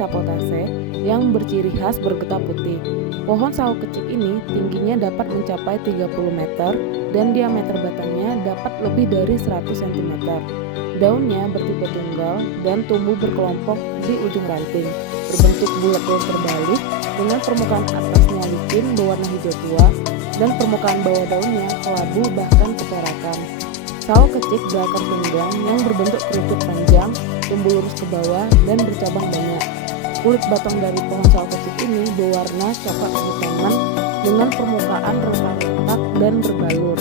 sapotase yang berciri khas bergetah putih. Pohon sawo kecik ini tingginya dapat mencapai 30 meter dan diameter batangnya dapat lebih dari 100 cm. Daunnya bertipe tunggal dan tumbuh berkelompok di ujung ranting, berbentuk bulat dan terbalik dengan permukaan atasnya licin berwarna hijau tua dan permukaan bawah daunnya kelabu bahkan keperakan. Sawo kecik berakar tunggang yang berbentuk kerucut panjang, tumbuh lurus ke bawah dan bercabang banyak. Kulit batang dari pohon sawo kecik ini berwarna coklat kehitaman dengan permukaan retak-retak dan berbalur.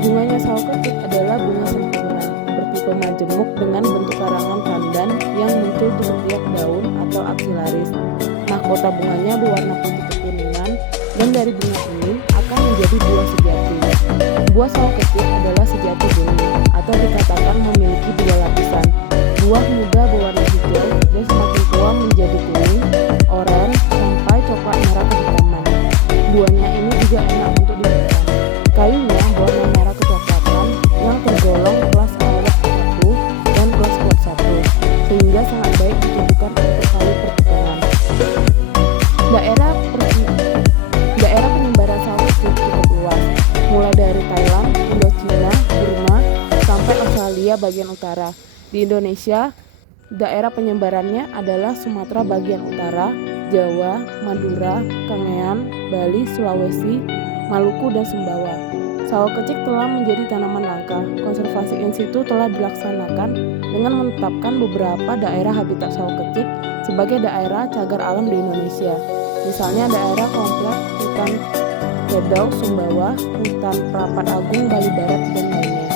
Bunganya sawo kecik adalah bunga sempurna, bertipe majemuk dengan bentuk karangan pandan yang muncul di setiap daun atau aksilaris. Mahkota bunganya berwarna putih kekuningan dan dari bunga ini akan menjadi buah sejati. Buah sawo kecik adalah sejati bening atau dikatakan memiliki dua lapisan. Buah muda berwarna hijau dan semakin tua menjadi kuning, oranye, sampai coklat merah kehitaman. Buahnya ini juga enak untuk dimakan. Kayunya berwarna merah kecoklatan yang tergolong kelas awet 1 dan kelas kuat 1, sehingga sangat baik ditujukan untuk kayu perkebunan. Daerah penyebaran sawo kecik cukup luas, mulai dari Thailand, Indochina, Burma, sampai Australia bagian utara. Di Indonesia, daerah penyebarannya adalah Sumatera bagian utara, Jawa, Madura, Kangean, Bali, Sulawesi, Maluku, dan Sumbawa. Sawo kecik telah menjadi tanaman langka. Konservasi in situ telah dilaksanakan dengan menetapkan beberapa daerah habitat sawo kecik sebagai daerah cagar alam di Indonesia. Misalnya daerah kompleks hutan Kedau, Sumbawa, hutan Prapat Agung, Bali Barat, dan lainnya.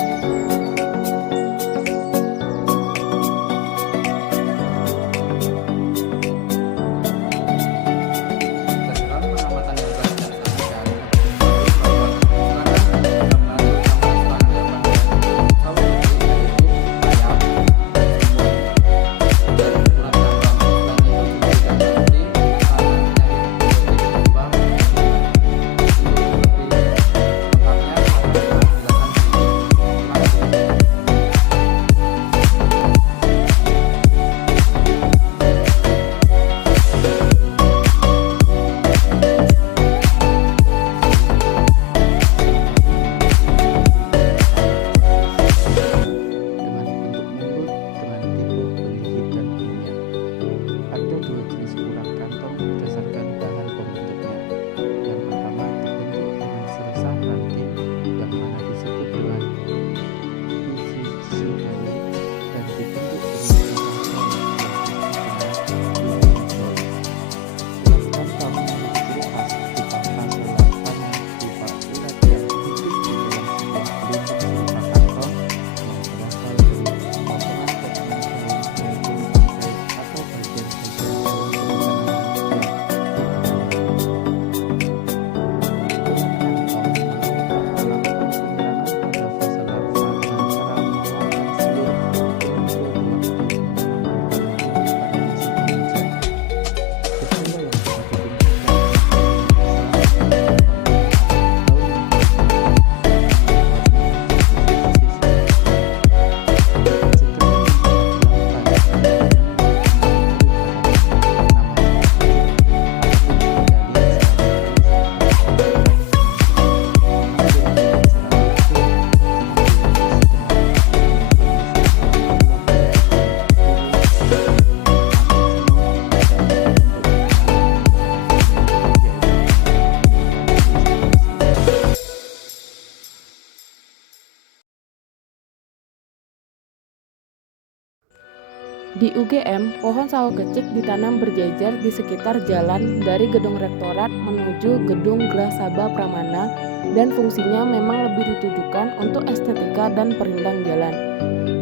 Di UGM, pohon sawo kecik ditanam berjejer di sekitar jalan dari gedung rektorat menuju gedung Gras Sabha Pramana dan fungsinya memang lebih ditujukan untuk estetika dan perindang jalan.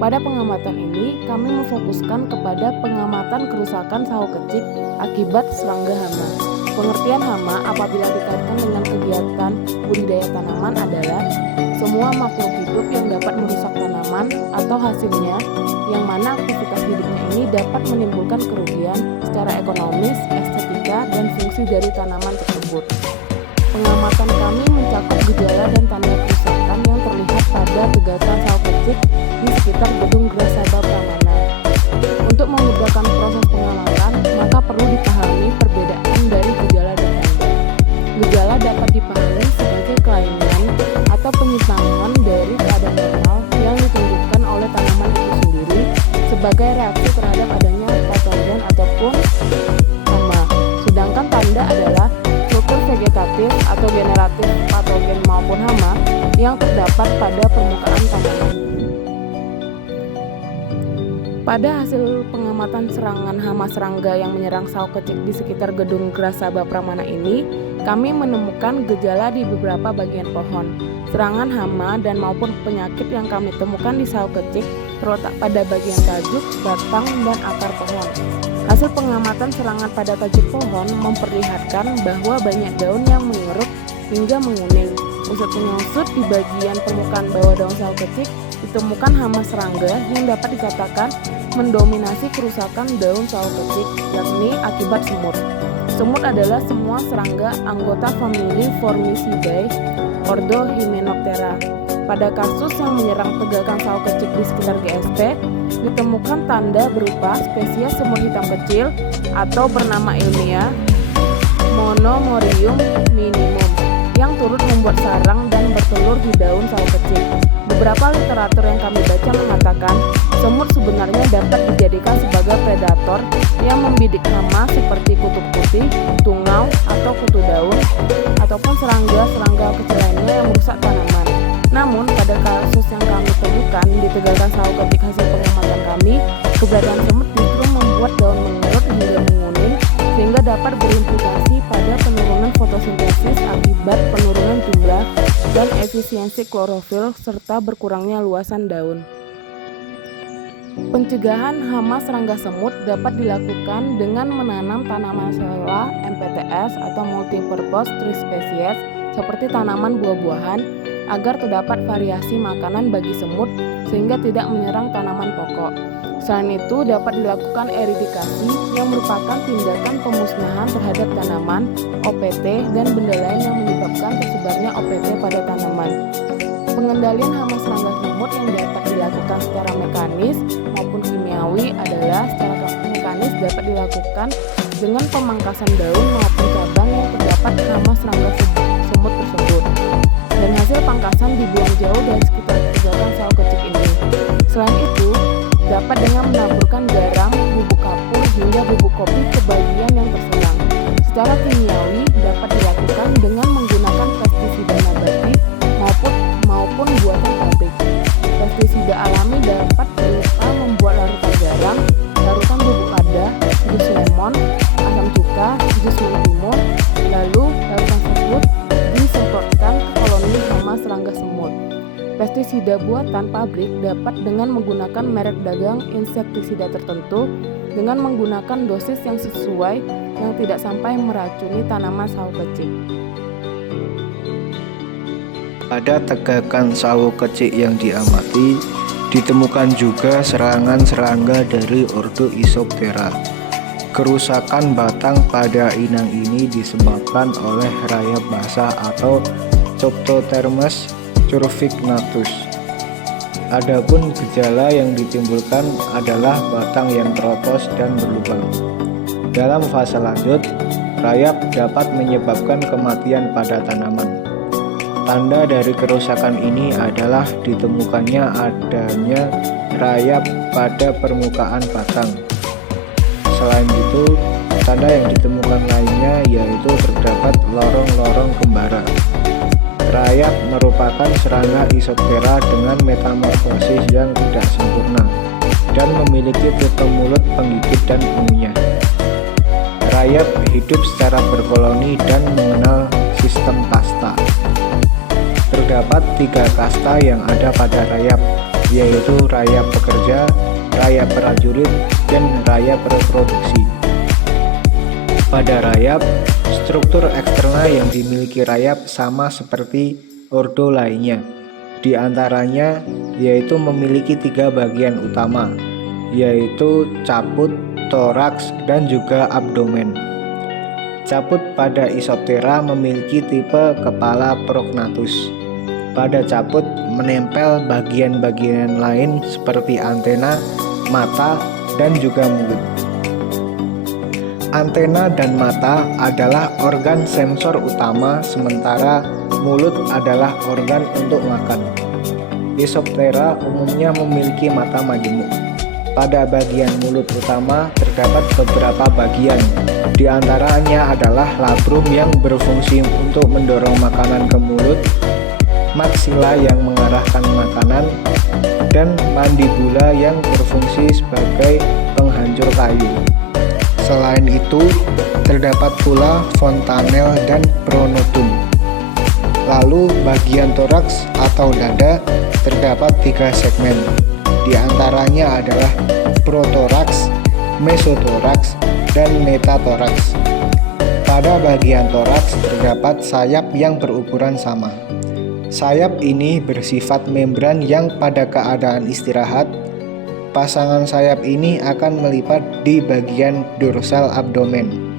Pada pengamatan ini, kami memfokuskan kepada pengamatan kerusakan sawo kecik akibat serangga hama. Pengertian hama apabila dikaitkan dengan kegiatan budidaya tanaman adalah semua makhluk hidup yang dapat merusak tanaman atau hasilnya, yang mana aktivitas hidupnya ini dapat menimbulkan kerugian secara ekonomis, estetika, dan fungsi dari tanaman tersebut. Pengamatan kami mencakup gejala dan tanda kerusakan yang terlihat pada tegasan sawo kecik di sekitar gedung Gras Sabha Pramana. Untuk memudahkan proses pengamatan, yang terdapat pada permukaan tanaman. Pada hasil pengamatan serangan hama serangga yang menyerang sawo kecik di sekitar gedung Grasaba Pramana ini, kami menemukan gejala di beberapa bagian pohon. Serangan hama dan maupun penyakit yang kami temukan di sawo kecik terletak pada bagian tajuk, batang, dan akar pohon. Hasil pengamatan serangan pada tajuk pohon memperlihatkan bahwa banyak daun yang mengerut hingga menguning. Usut penyusut di bagian permukaan bawah daun sawo kecik ditemukan hama serangga yang dapat dikatakan mendominasi kerusakan daun sawo kecik, yakni akibat semut. Semut adalah semua serangga anggota famili Formicidae, ordo Hymenoptera. Pada kasus yang menyerang tegakan sawo kecik di sekitar GSP, ditemukan tanda berupa spesies semut hitam kecil atau bernama ilmiah Monomorium minimum yang turut membuat sarang dan bertelur di daun sawo kecik. Beberapa literatur yang kami baca mengatakan semut sebenarnya dapat dijadikan sebagai predator yang membidik hama seperti kutu putih, tungau, atau kutu daun, ataupun serangga-serangga kecil lainnya yang merusak tanaman. Namun, pada kasus yang kami temukan di tegakan sawo kecik hasil pengamatan kami, keberadaan semut justru membuat daun mengerut hingga menguning, sehingga dapat berimplikasi pada penurunan fotosintesis akibat penurunan jumlah dan efisiensi klorofil serta berkurangnya luasan daun. Pencegahan hama serangga semut dapat dilakukan dengan menanam tanaman sela MPTS atau multipurpose tree species seperti tanaman buah-buahan agar terdapat variasi makanan bagi semut sehingga tidak menyerang tanaman pokok. Selain itu dapat dilakukan eridikasi yang merupakan tindakan pemusnahan terhadap tanaman, OPT, dan benda lain yang menyebabkan tersebarnya OPT pada tanaman. Pengendalian hama serangga semut yang dapat dilakukan secara mekanis maupun kimiawi adalah secara mekanis dapat dilakukan dengan pemangkasan daun maupun cabang yang terdapat hama serangga semut tersebut. Dan hasil pangkasan dibuang jauh dari sekitar tegakan sawo kecik ini. Selain itu, dapat dengan menaburkan garam, bubuk kapur, hingga bubuk kopi ke bagian yang terserang. Secara kimiawi dapat dilakukan dengan menggunakan pestisida nabati maupun buatan pabrik. Pestisida alami dapat berupa membuat larutan garam, larutan bubuk lada, jus lemon, asam cuka, jus mentimun, lalu larutan tersebut disemprotkan ke koloni hama serangga semut. Pestisida buatan pabrik dapat dengan menggunakan merek dagang insektisida tertentu dengan menggunakan dosis yang sesuai yang tidak sampai meracuni tanaman sawo kecik. Pada tegakan sawo kecik yang diamati, ditemukan juga serangan serangga dari ordo Isoptera. Kerusakan batang pada inang ini disebabkan oleh rayap basah atau Coctothermus curvignatus. Adapun gejala yang ditimbulkan adalah batang yang keropos dan berlubang. Dalam fase lanjut, rayap dapat menyebabkan kematian pada tanaman. Tanda dari kerusakan ini adalah ditemukannya adanya rayap pada permukaan batang. Selain itu, tanda yang ditemukan lainnya yaitu terdapat lorong-lorong kembara. Rayap merupakan serangga Isoptera dengan metamorfosis yang tidak sempurna dan memiliki tipe mulut penggigit dan ungunya. Rayap hidup secara berkoloni dan mengenal sistem kasta. Terdapat 3 kasta yang ada pada rayap, yaitu rayap pekerja, rayap prajurit, dan rayap reproduksi. Pada rayap, struktur eksternal yang dimiliki rayap sama seperti ordo lainnya. Di antaranya yaitu memiliki 3 bagian utama, yaitu caput, toraks, dan juga abdomen. Caput pada Isoptera memiliki tipe kepala prognatus. Pada caput menempel bagian-bagian lain seperti antena, mata, dan juga mulut. Antena dan mata adalah organ sensor utama, sementara mulut adalah organ untuk makan. Isoptera umumnya memiliki mata majemuk. Pada bagian mulut utama terdapat beberapa bagian, di antaranya adalah labrum yang berfungsi untuk mendorong makanan ke mulut, maksila yang mengarahkan makanan, dan mandibula yang berfungsi sebagai penghancur kayu. Selain itu, terdapat pula fontanel dan pronotum. Lalu bagian toraks atau dada terdapat 3 segmen. Di antaranya adalah protoraks, mesotoraks, dan metatoraks. Pada bagian toraks terdapat sayap yang berukuran sama. Sayap ini bersifat membran yang pada keadaan istirahat, pasangan sayap ini akan melipat di bagian dorsal abdomen.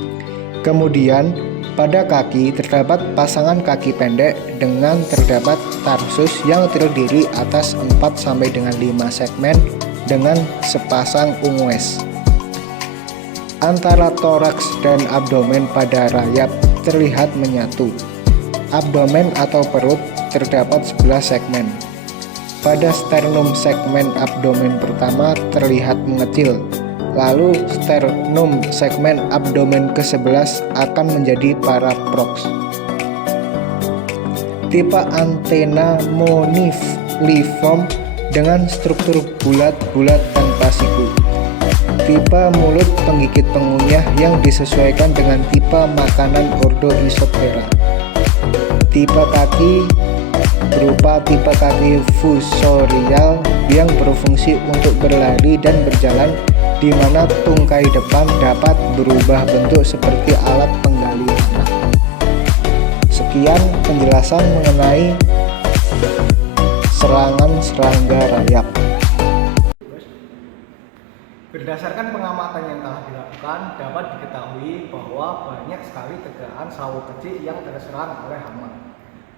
Kemudian, pada kaki terdapat pasangan kaki pendek dengan terdapat tarsus yang terdiri atas 4-5 segmen dengan sepasang ungues. Antara toraks dan abdomen pada rayap terlihat menyatu. Abdomen atau perut terdapat 11 segmen. Pada sternum segmen abdomen pertama terlihat mengecil, lalu sternum segmen abdomen ke-11 akan menjadi paraproks. Tipe antena monifliform dengan struktur bulat-bulat tanpa siku. Tipe mulut penggigit pengunyah yang disesuaikan dengan tipe makanan Ordoisoptera. Tipe kaki berupa tipe kaki fusorial yang berfungsi untuk berlari dan berjalan, di mana tungkai depan dapat berubah bentuk seperti alat penggali tanah. Sekian penjelasan mengenai serangan serangga rayap. Berdasarkan pengamatan yang telah dilakukan, dapat diketahui bahwa banyak sekali tegaan sawo kecil yang terserang oleh hama.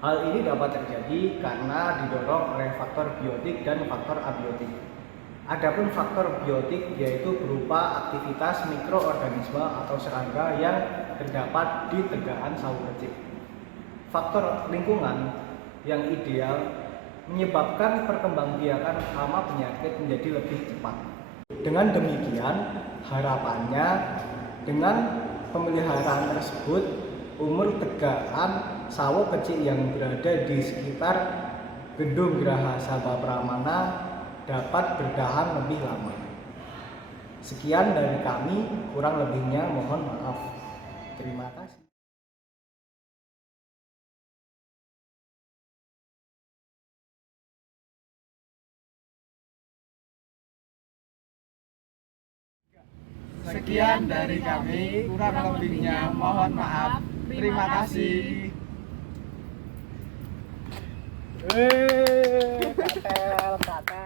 Hal ini dapat terjadi karena didorong oleh faktor biotik dan faktor abiotik. Adapun faktor biotik yaitu berupa aktivitas mikroorganisme atau serangga yang terdapat di tegaan sawo kecil. Faktor lingkungan yang ideal menyebabkan perkembangbiakan hama penyakit menjadi lebih cepat. Dengan demikian, harapannya dengan pemeliharaan tersebut, umur tegaan sawo kecil yang berada di sekitar gedung Geraha Sabha Pramana dapat bertahan lebih lama. Sekian dari kami, kurang lebihnya mohon maaf. Terima kasih. Sekian dari kami, kurang lebihnya mohon maaf. Terima kasih. Katel.